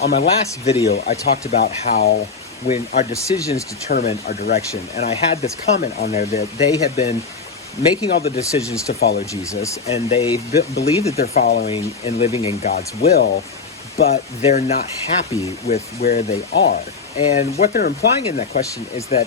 On my last video, I talked about how when our decisions determine our direction, and I had this comment on there that they have been making all the decisions to follow Jesus, and they believe that they're following and living in God's will, but they're not happy with where they are. And what they're implying in that question is that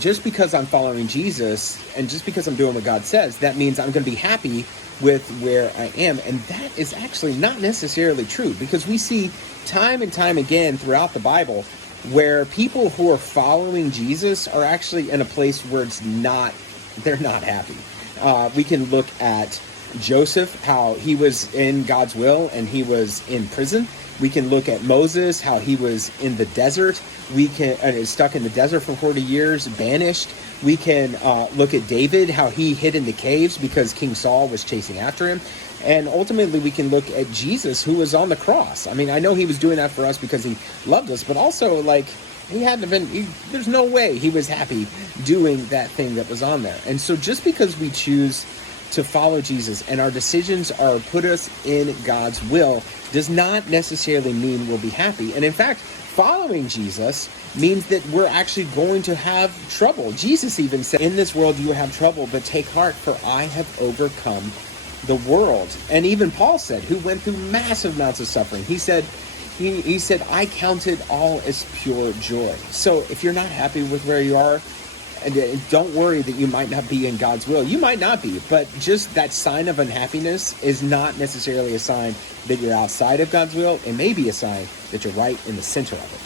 just because I'm following Jesus and just because I'm doing what God says, that means I'm going to be happy with where I am. And that is actually not necessarily true, because we see time and time again throughout the Bible where people who are following Jesus are actually in a place where they're not happy. We can look at Joseph, how he was in God's will and he was in prison. We can look at Moses, how he was in the desert. We can stuck in the desert for 40 years, banished. We can look at David, how he hid in the caves because King Saul was chasing after him. And ultimately, we can look at Jesus, who was on the cross. I mean, I know he was doing that for us because he loved us, but also, he hadn't been, there's no way he was happy doing that thing that was on there. And so just because we choose to follow Jesus and our decisions are put us in God's will does not necessarily mean we'll be happy. And in fact, following Jesus means that we're actually going to have trouble. Jesus even said, in this world you will have trouble, but take heart, for I have overcome the world. And even Paul said, who went through massive amounts of suffering, he said, I count it all as pure joy. So if you're not happy with where you are, and don't worry that you might not be in God's will. You might not be, but just that sign of unhappiness is not necessarily a sign that you're outside of God's will. It may be a sign that you're right in the center of it.